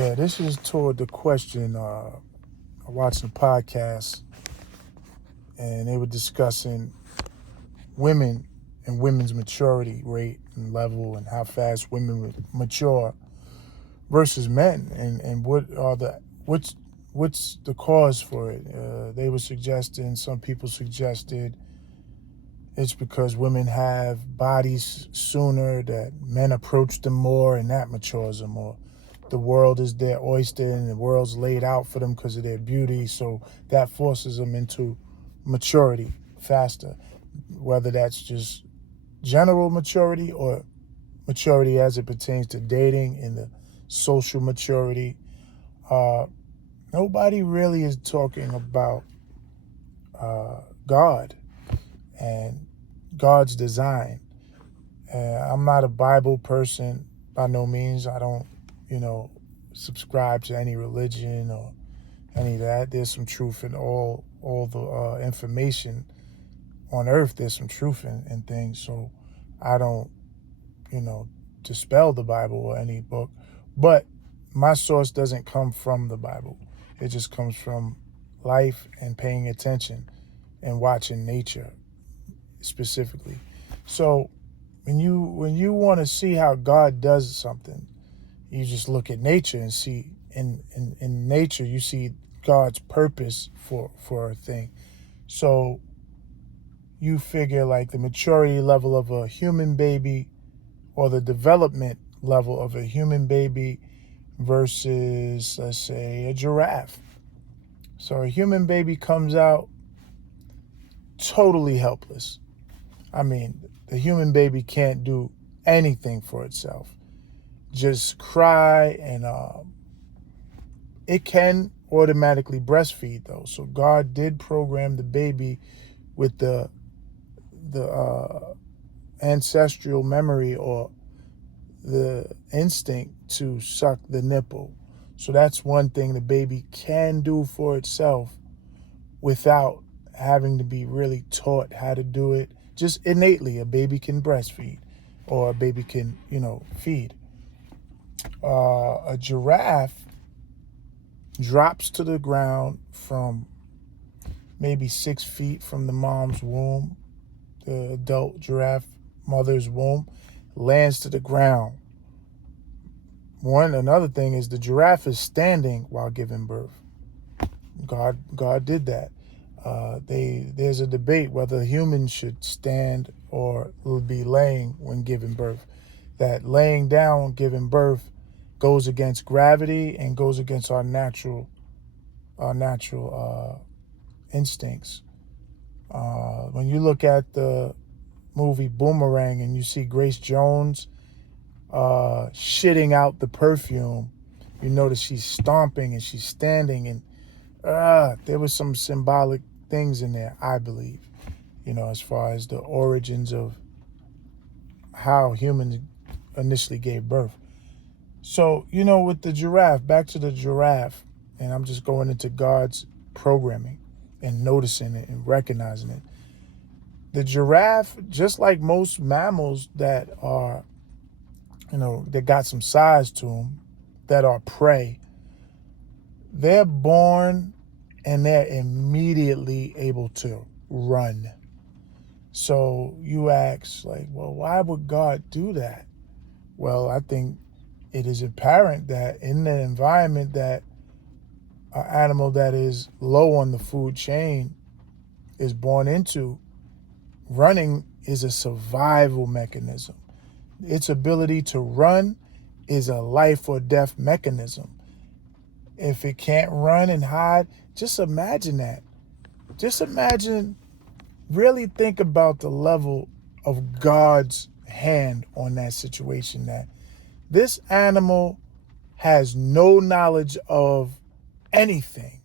Yeah, this is toward the question. I watched a podcast and they were discussing women and women's maturity rate and level and how fast women would mature versus men and what's the cause for it. They were suggesting, some people suggested it's because women have bodies sooner, that men approach them more and that matures them more. The world is their oyster and the world's laid out for them because of their beauty, so that forces them into maturity faster, whether that's just general maturity or maturity as it pertains to dating and the social maturity. Nobody really is talking about God and God's design. I'm not a Bible person by no means. I don't, subscribe to any religion or any of that. There's some truth in all the information on earth. There's some truth in things. So I don't, dispel the Bible or any book. But my source doesn't come from the Bible. It just comes from life and paying attention and watching nature specifically. So when you want to see how God does something, you just look at nature and see in nature you see God's purpose for a thing. So you figure like the maturity level of a human baby or the development level of a human baby versus, let's say, a giraffe. So a human baby comes out totally helpless. I mean, the human baby can't do anything for itself. Just cry, and it can automatically breastfeed though. So God did program the baby with the ancestral memory or the instinct to suck the nipple. So that's one thing the baby can do for itself without having to be really taught how to do it. Just innately, a baby can breastfeed or a baby can, feed. A giraffe drops to the ground from maybe 6 feet from the mom's womb, the adult giraffe mother's womb, lands to the ground. Another thing is the giraffe is standing while giving birth. God did that. There's a debate whether humans should stand or be laying when giving birth. That laying down giving birth goes against gravity and goes against our natural instincts. When you look at the movie Boomerang and you see Grace Jones shitting out the perfume, you notice she's stomping and she's standing, and there was some symbolic things in there, I believe, as far as the origins of how humans initially gave birth. So, with the giraffe, back to the giraffe, and I'm just going into God's programming and noticing it and recognizing it. The giraffe, just like most mammals that are, that got some size to them, that are prey, they're born and they're immediately able to run. So you ask, like, well, why would God do that? Well, I think it is apparent that in the environment that an animal that is low on the food chain is born into, running is a survival mechanism. Its ability to run is a life or death mechanism. If it can't run and hide, just imagine that. Just imagine, really think about the level of God's hand on that situation, that this animal has no knowledge of anything,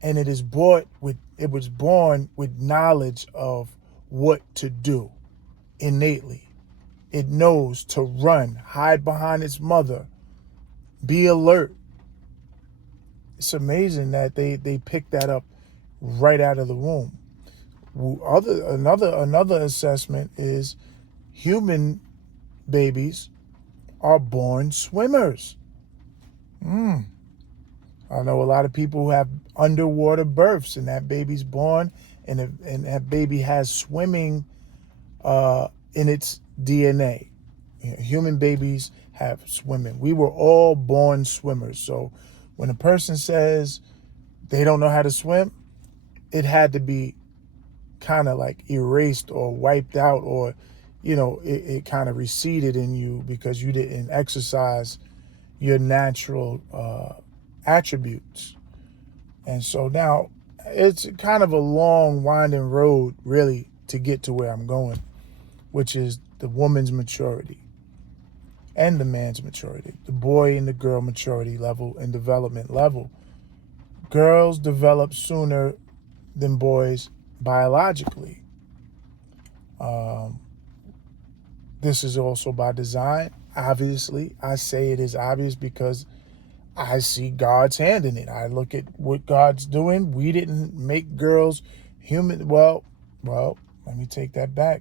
and it was born with knowledge of what to do innately. It knows to run, hide behind its mother, be alert. It's amazing that they picked that up right out of the womb. Another assessment is human babies are born swimmers. Mm. I know a lot of people who have underwater births, and that baby's born, and that baby has swimming in its DNA. Human babies have swimming. We were all born swimmers. So when a person says they don't know how to swim, it had to be kind of like erased or wiped out, or it kind of receded in you because you didn't exercise your natural attributes. And so now it's kind of a long winding road really to get to where I'm going, which is the woman's maturity and the man's maturity, the boy and the girl maturity level and development level. Girls develop sooner than boys biologically. Um, this is also by design. Obviously, I say it is obvious because I see God's hand in it. I look at what God's doing. We didn't make girls human. Well, let me take that back.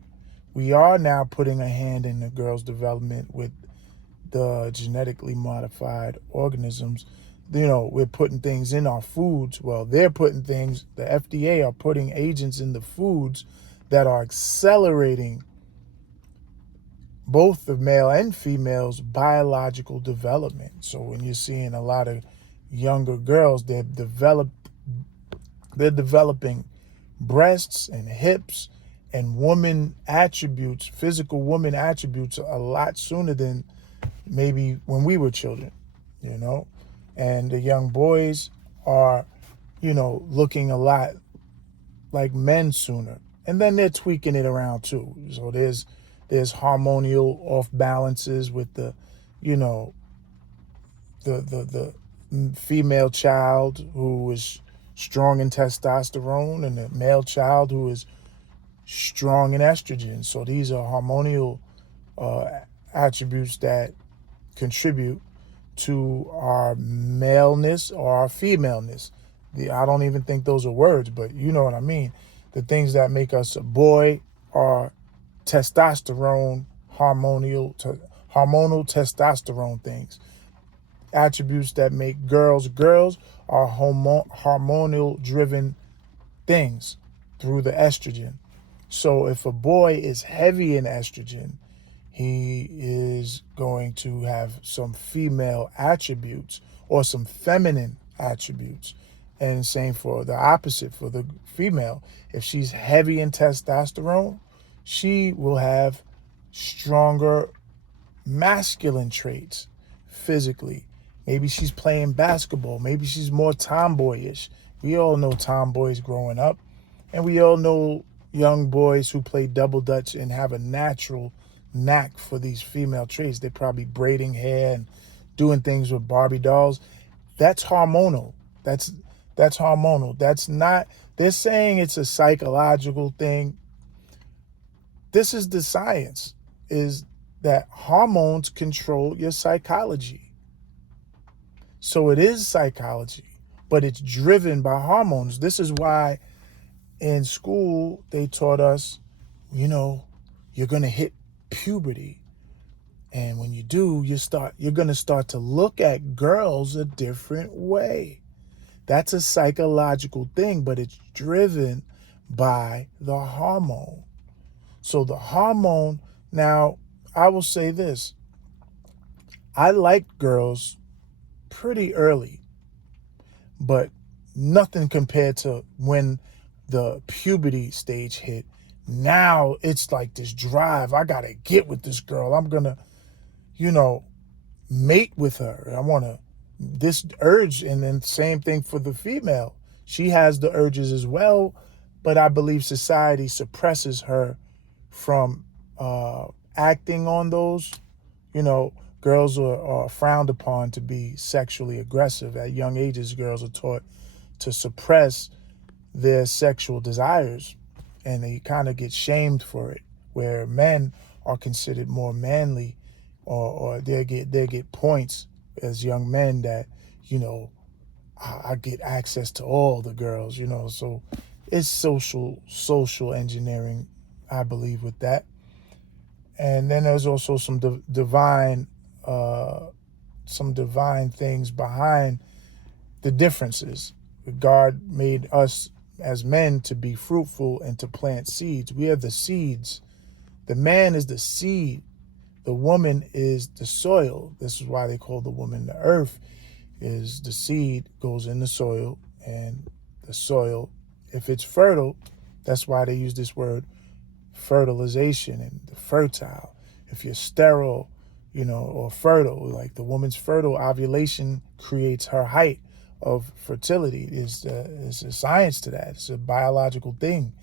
We are now putting a hand in the girl's development with the genetically modified organisms. We're putting things in our foods. Well, they're putting things, the FDA are putting agents in the foods that are accelerating both the male and female's biological development. So when you're seeing a lot of younger girls, they're developing breasts and hips and woman attributes, physical woman attributes, a lot sooner than maybe when we were children, you know. And the young boys are, looking a lot like men sooner. And then they're tweaking it around too. So there's hormonal off balances with the, you know, the female child who is strong in testosterone and the male child who is strong in estrogen. So these are hormonal uh, attributes that contribute to our maleness or our femaleness. I don't even think those are words, but you know what I mean. The things that make us a boy are testosterone, hormonal testosterone things. Attributes that make girls girls are hormonal driven things through the estrogen. So if a boy is heavy in estrogen, he is going to have some female attributes or some feminine attributes. And same for the opposite for the female. If she's heavy in testosterone, she will have stronger masculine traits physically. Maybe she's playing basketball. Maybe she's more tomboyish. We all know tomboys growing up. And we all know young boys who play double dutch and have a natural knack for these female traits. They're probably braiding hair and doing things with Barbie dolls. That's hormonal. That's hormonal. That's not, they're saying it's a psychological thing. This is the science, is that hormones control your psychology. So it is psychology, but it's driven by hormones. This is why in school they taught us, you're going to hit puberty. And when you do, you're going to start to look at girls a different way. That's a psychological thing, but it's driven by the hormone. So the hormone, now I will say this. I liked girls pretty early, but nothing compared to when the puberty stage hit. Now it's like this drive. I got to get with this girl. I'm going to, mate with her. I want to, this urge. And then same thing for the female. She has the urges as well, but I believe society suppresses her from acting on those. Girls are frowned upon to be sexually aggressive. At young ages, girls are taught to suppress their sexual desires, and they kind of get shamed for it, where men are considered more manly, or they get points as young men that, I get access to all the girls, so it's social engineering, I believe, with that. And then there's also some divine some divine things behind the differences. God made us as men to be fruitful and to plant seeds. We are the seeds. The man is the seed. The woman is the soil. This is why they call the woman the earth, is the seed goes in the soil, and the soil, if it's fertile, that's why they use this word fertilization and the fertile. If you're sterile, or fertile, like the woman's fertile ovulation creates her height of fertility. Is a science to that. It's a biological thing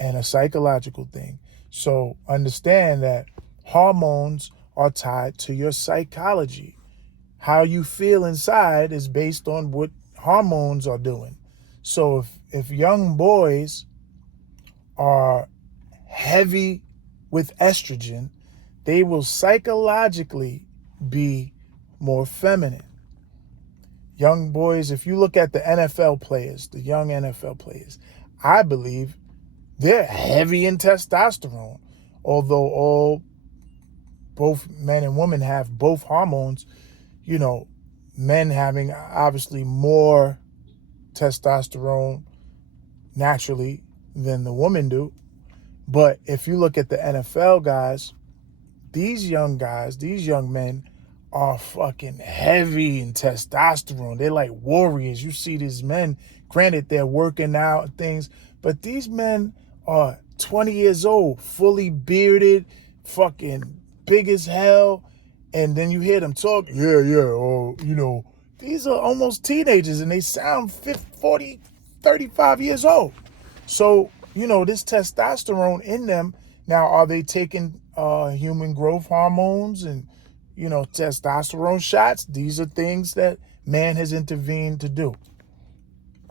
and a psychological thing. So understand that hormones are tied to your psychology. How you feel inside is based on what hormones are doing. So if young boys are heavy with estrogen, they will psychologically be more feminine. Young boys, if you look at the NFL players, the young NFL players, I believe they're heavy in testosterone. Although both men and women have both hormones, men having obviously more testosterone naturally than the women do. But if you look at the NFL guys, these young men are fucking heavy in testosterone. They're like warriors. You see these men, granted they're working out and things, but these men are 20 years old, fully bearded, fucking big as hell. And then you hear them talk, these are almost teenagers and they sound 50, 40, 35 years old. So, this testosterone in them, now are they taking human growth hormones and, testosterone shots? These are things that man has intervened to do.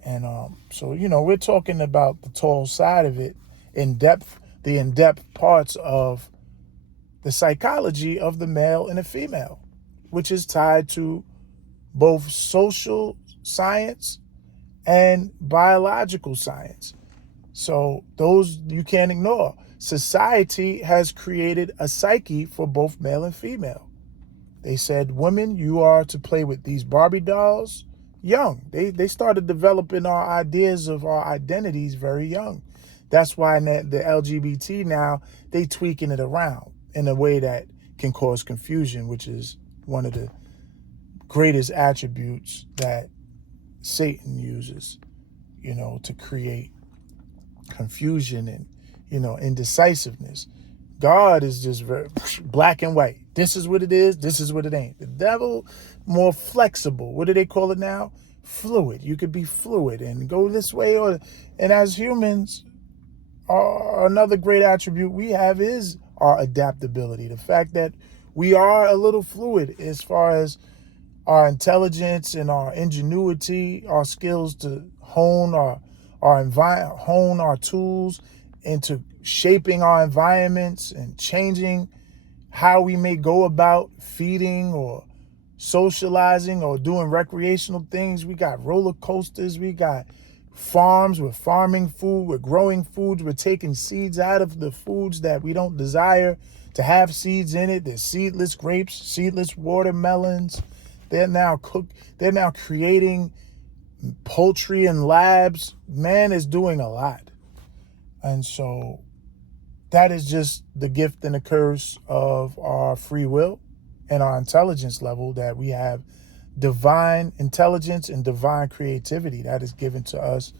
And so, we're talking about the tall side of it, the in-depth parts of the psychology of the male and the female, which is tied to both social science and biological science. So those you can't ignore. Society has created a psyche for both male and female. They said, women, you are to play with these Barbie dolls young. They started developing our ideas of our identities very young. That's why the LGBT now, they tweaking it around in a way that can cause confusion, which is one of the greatest attributes that Satan uses, to create confusion and, indecisiveness. God is just very black and white. This is what it is. This is what it ain't. The devil, more flexible. What do they call it now? Fluid. You could be fluid and go this way and as humans, another great attribute we have is our adaptability. The fact that we are a little fluid as far as our intelligence and our ingenuity, our skills to hone our tools into shaping our environments and changing how we may go about feeding or socializing or doing recreational things. We got roller coasters, we got farms, we're farming food, we're growing foods, we're taking seeds out of the foods that we don't desire to have seeds in it. There's seedless grapes, seedless watermelons. They're now creating poultry in labs. Man is doing a lot. And so that is just the gift and the curse of our free will and our intelligence level, that we have divine intelligence and divine creativity that is given to us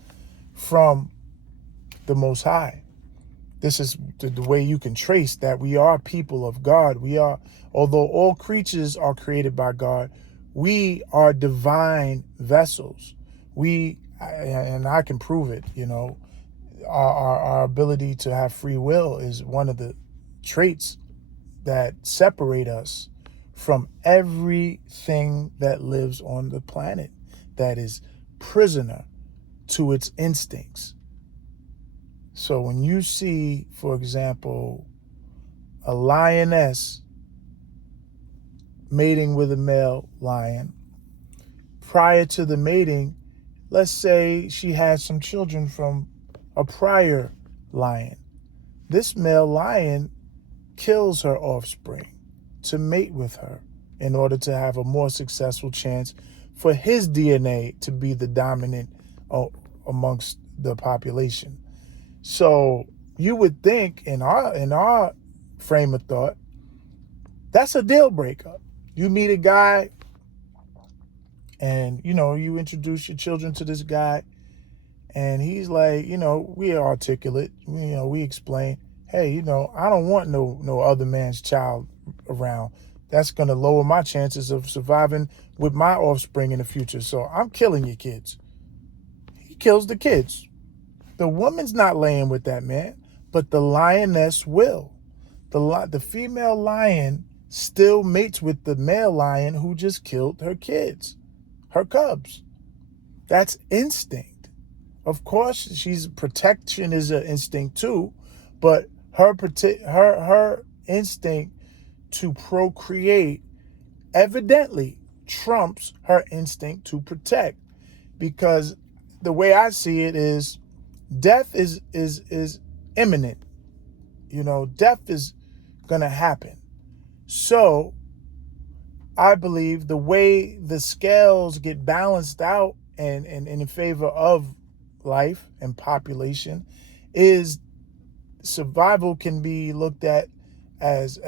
from the Most High. This is the way you can trace that we are people of God. Although all creatures are created by God, we are divine vessels. And I can prove it, our ability to have free will is one of the traits that separate us from everything that lives on the planet, that is prisoner to its instincts. So when you see, for example, a lioness mating with a male lion, prior to the mating, let's say she had some children from a prior lion. This male lion kills her offspring to mate with her. in order to have a more successful chance for his DNA to be the dominant amongst the population. So you would think in our frame of thought, that's a deal breaker. You meet a guy and, you introduce your children to this guy and he's like, we are articulate, we explain, hey, I don't want no other man's child around. That's going to lower my chances of surviving with my offspring in the future. So I'm killing your kids. He kills the kids. The woman's not laying with that man, but the lioness will. The female lion still mates with the male lion who just killed her kids, her cubs. That's instinct. Of course, protection is an instinct too, but her instinct to procreate evidently trumps her instinct to protect, because the way I see it is death is imminent. Death is gonna happen. So I believe the way the scales get balanced out and in favor of life and population is survival can be looked at as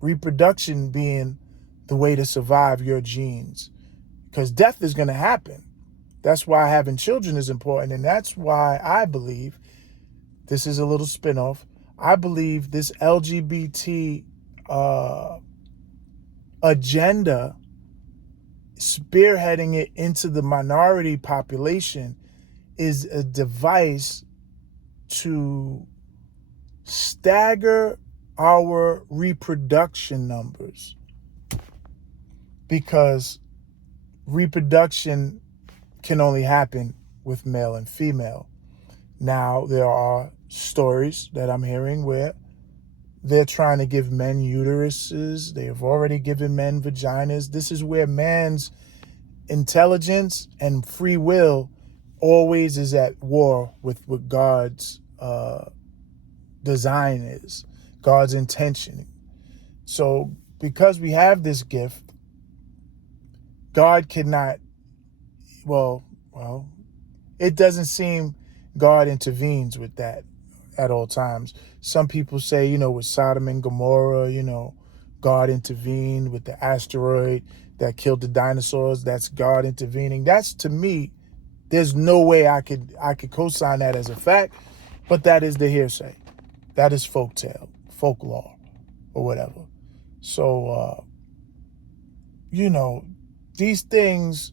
reproduction being the way to survive your genes, because death is going to happen. That's why having children is important, and that's why I believe, this is a little spinoff, I believe this LGBT agenda, spearheading it into the minority population, is a device to stagger our reproduction numbers, because reproduction can only happen with male and female. Now, there are stories that I'm hearing where they're trying to give men uteruses. They have already given men vaginas. This is where man's intelligence and free will always is at war with what God's design is, God's intention. So because we have this gift, God cannot, well, it doesn't seem God intervenes with that at all times. Some people say, with Sodom and Gomorrah, God intervened with the asteroid that killed the dinosaurs. That's God intervening. That's, to me, there's no way I could co-sign that as a fact, but that is the hearsay. That is folklore, or whatever. So, these things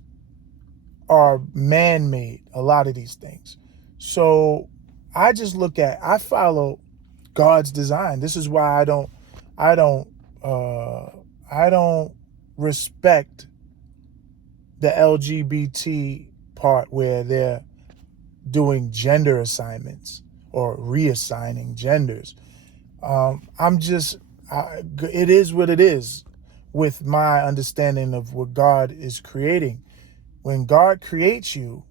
are man-made, a lot of these things. So I follow God's design. This is why I don't respect the LGBT part where they're doing gender assignments or reassigning genders. It is what it is with my understanding of what God is creating. When God creates you,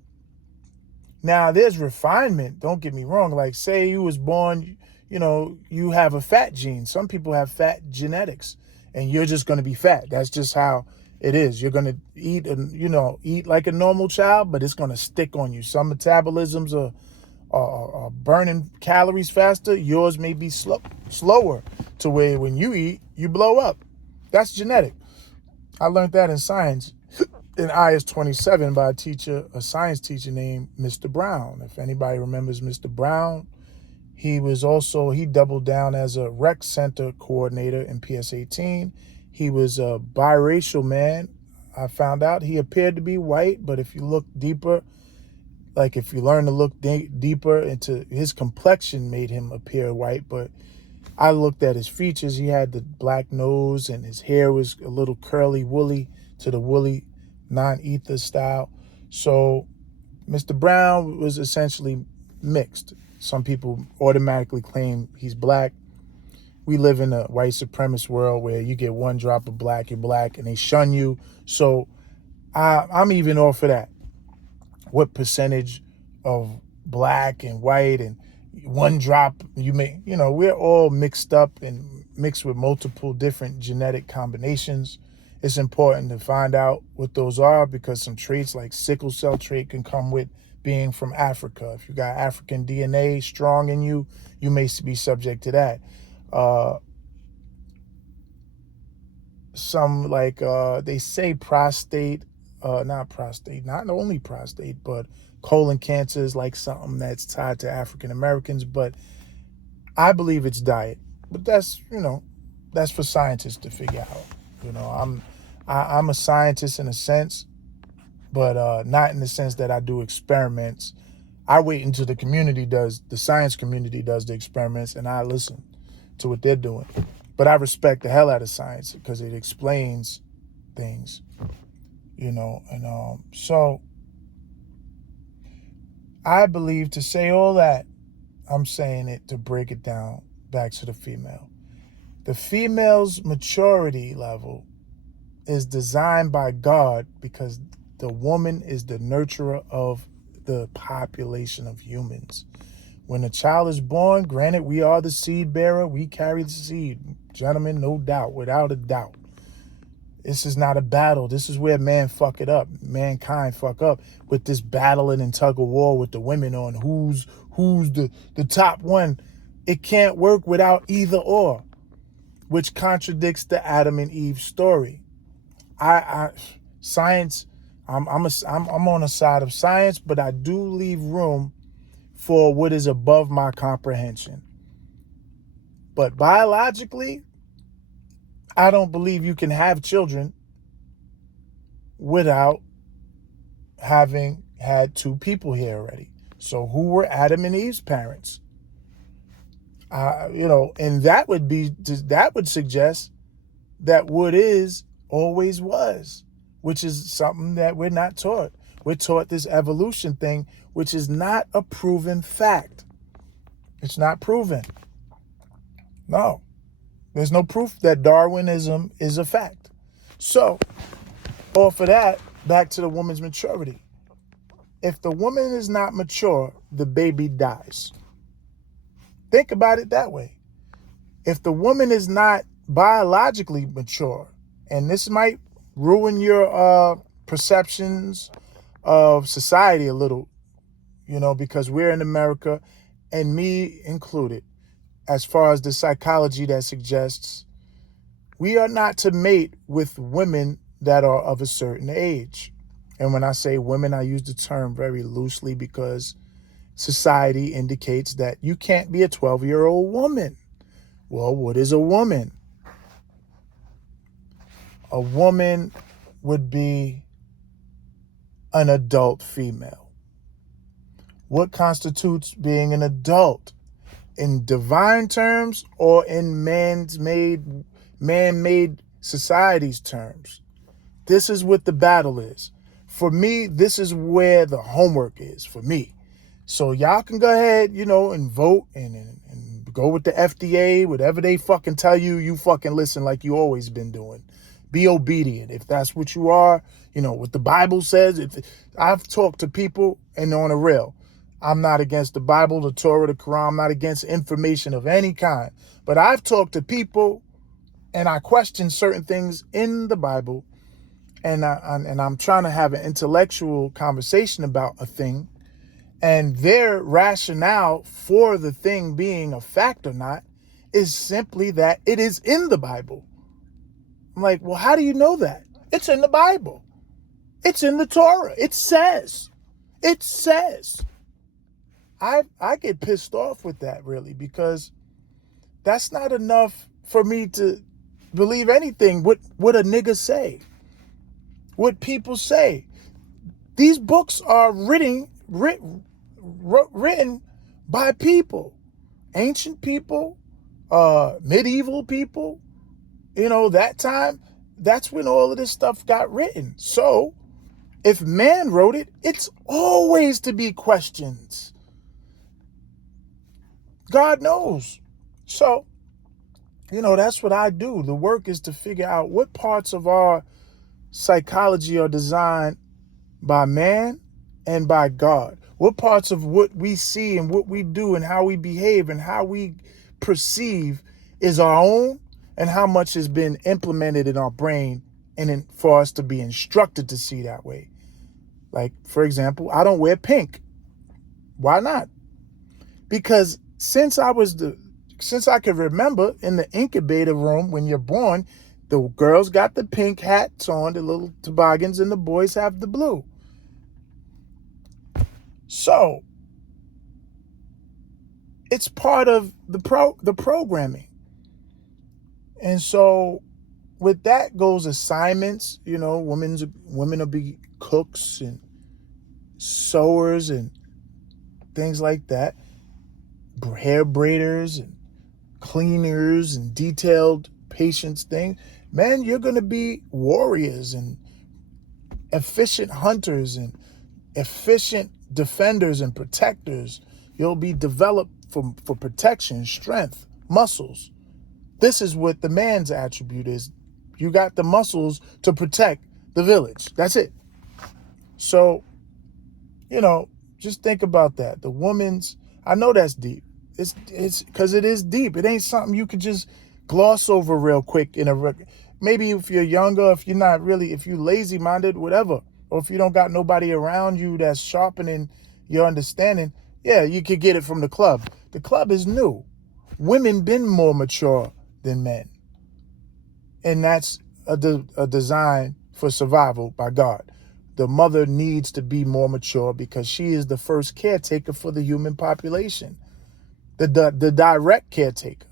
now there's refinement, don't get me wrong. Like, say you was born, you have a fat gene. Some people have fat genetics and you're just going to be fat. That's just how it is. You're going to eat like a normal child, but it's going to stick on you. Some metabolisms are burning calories faster. Yours may be slower to where when you eat, you blow up. That's genetic. I learned that in science in IS 27 by a science teacher named Mr. Brown. If anybody remembers Mr. Brown, he doubled down as a rec center coordinator in PS 18. He was a biracial man. I found out he appeared to be white, but if you look deeper, like if you learn to look deeper into his complexion, made him appear white. But I looked at his features. He had the black nose and his hair was a little curly, woolly to the woolly non-ether style. So Mr. Brown was essentially mixed. Some people automatically claim he's black. We live in a white supremacist world where you get one drop of black, you're black, and they shun you. So I'm even off of that. What percentage of black and white and one drop we're all mixed up and mixed with multiple different genetic combinations. it's important to find out what those are, because some traits like sickle cell trait can come with being from Africa. If you got African DNA strong in you, you may be subject to that. Some like they say prostate, not only prostate, but colon cancer is like something that's tied to African Americans. But I believe it's diet. But that's for scientists to figure out. I'm a scientist in a sense, but not in the sense that I do experiments. I wait until the science community does the experiments, and I listen to what they're doing. But I respect the hell out of science because it explains things, and so I believe, to say all that, I'm saying it to break it down back to the female. The female's maturity level is designed by God because the woman is the nurturer of the population of humans. When a child is born, granted, we are the seed bearer. We carry the seed. Gentlemen, no doubt, without a doubt. This is not a battle. This is where mankind fuck up with this battling and tug of war with the women on who's the top one. It can't work without either or, which contradicts the Adam and Eve story. Science, I'm on the side of science, but I do leave room for what is above my comprehension. But biologically, I don't believe you can have children without having had two people here already. So who were Adam and Eve's parents? And that would suggest that what is always was, which is something that we're not taught. We're taught this evolution thing, which is not a proven fact. It's not proven. No. There's no proof that Darwinism is a fact. So, off of that, back to the woman's maturity. If the woman is not mature, the baby dies. Think about it that way. If the woman is not biologically mature, and this might ruin your perceptions of society a little, because we're in America, and me included, as far as the psychology that suggests we are not to mate with women that are of a certain age. And when I say women, I use the term very loosely because society indicates that you can't be a 12-year-old woman. Well, what is a woman? A woman would be an adult female. What constitutes being an adult? In divine terms or in man-made society's terms? This is what the battle is. For me, this is where the homework is for me. So y'all can go ahead, and vote and go with the FDA, whatever they fucking tell you, you fucking listen like you always been doing. Be obedient if that's what you are. What the Bible says. I've talked to people, and on a real, I'm not against the Bible, the Torah, the Quran. I'm not against information of any kind. But I've talked to people, and I question certain things in the Bible, and I'm trying to have an intellectual conversation about a thing, and their rationale for the thing being a fact or not is simply that it is in the Bible. I'm like, well, how do you know that? It's in the Bible. It's in the Torah. It says. I get pissed off with that, really, because that's not enough for me to believe anything what a nigga say, what people say. These books are written by people, ancient people, medieval people. That time, that's when all of this stuff got written. So if man wrote it, it's always to be questioned. God knows. So, that's what I do. The work is to figure out what parts of our psychology are designed by man and by God. What parts of what we see and what we do and how we behave and how we perceive is our own, and how much has been implemented in our brain and for us to be instructed to see that way. Like, for example, I don't wear pink. Why not? Because since I could remember, in the incubator room when you're born, the girls got the pink hats on, the little toboggans, and the boys have the blue. So it's part of the programming. And so with that goes assignments. Women will be cooks and sewers and things like that, hair braiders and cleaners and detailed patients things. Men, you're going to be warriors and efficient hunters and efficient defenders and protectors. You'll be developed for protection, strength, muscles. This is what the man's attribute is. You got the muscles to protect the village. That's it. So, just think about that. The woman's, I know that's deep. It's because it is deep. It ain't something you could just gloss over real quick maybe if you're younger, if you're lazy minded, whatever, or if you don't got nobody around you that's sharpening your understanding, yeah, you could get it from the club. The club is new. Women been more mature than men. And that's a design for survival by God. The mother needs to be more mature because she is the first caretaker for the human population. The direct caretaker,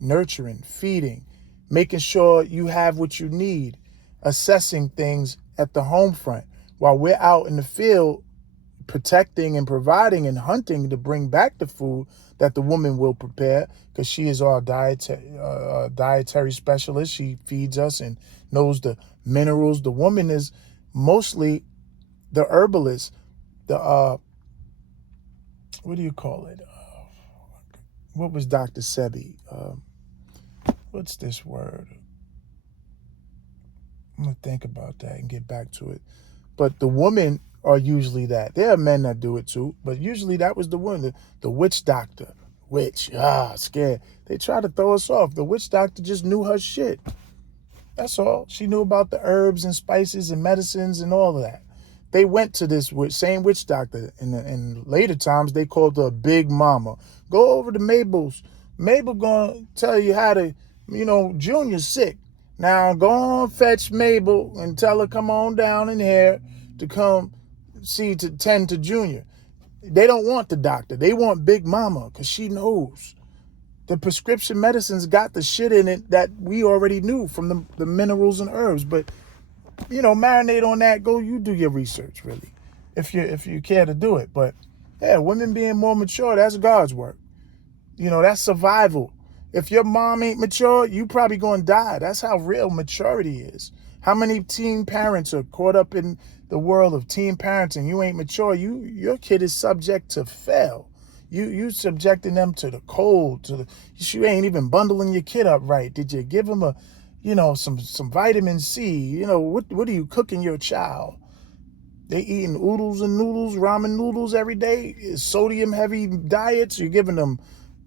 nurturing, feeding, making sure you have what you need, assessing things at the home front while we're out in the field protecting and providing and hunting to bring back the food that the woman will prepare, because she is our dietary specialist. She feeds us and knows the minerals. The woman is mostly the herbalist, the what do you call it? What was Dr. Sebi? What's this word? I'm gonna think about that and get back to it. But the women are usually that. There are men that do it too, but usually that was the woman, the witch doctor. Witch, scared. They try to throw us off. The witch doctor just knew her shit. That's all. She knew about the herbs and spices and medicines and all of that. They went to this same witch doctor. In later times, they called her Big Mama. Go over to Mabel's. Mabel gonna tell you how to, Junior's sick. Now go on, fetch Mabel and tell her come on down in here to come tend to Junior. They don't want the doctor. They want Big Mama because she knows. The prescription medicines got the shit in it that we already knew from the minerals and herbs. But, marinate on that. Go, you do your research, really, if you care to do it. But, yeah, women being more mature, that's God's work. That's survival. If your mom ain't mature, you probably going to die. That's how real maturity is. How many teen parents are caught up in the world of teen parenting? You ain't mature. Your kid is subject to fail. You subjecting them to the cold, you ain't even bundling your kid up right. Did you give him some vitamin C? What are you cooking your child? They eating oodles and noodles, ramen noodles every day, sodium heavy diets. You're giving them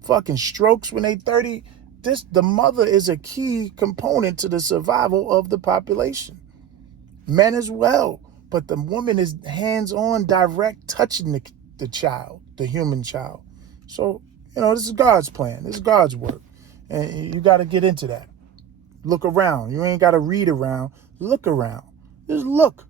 fucking strokes when they 30. The mother is a key component to the survival of the population. Men as well, but the woman is hands-on, direct, touching the child, the human child. So, this is God's plan. This is God's work. And you got to get into that. Look around. You ain't got to read around. Look around. Just look.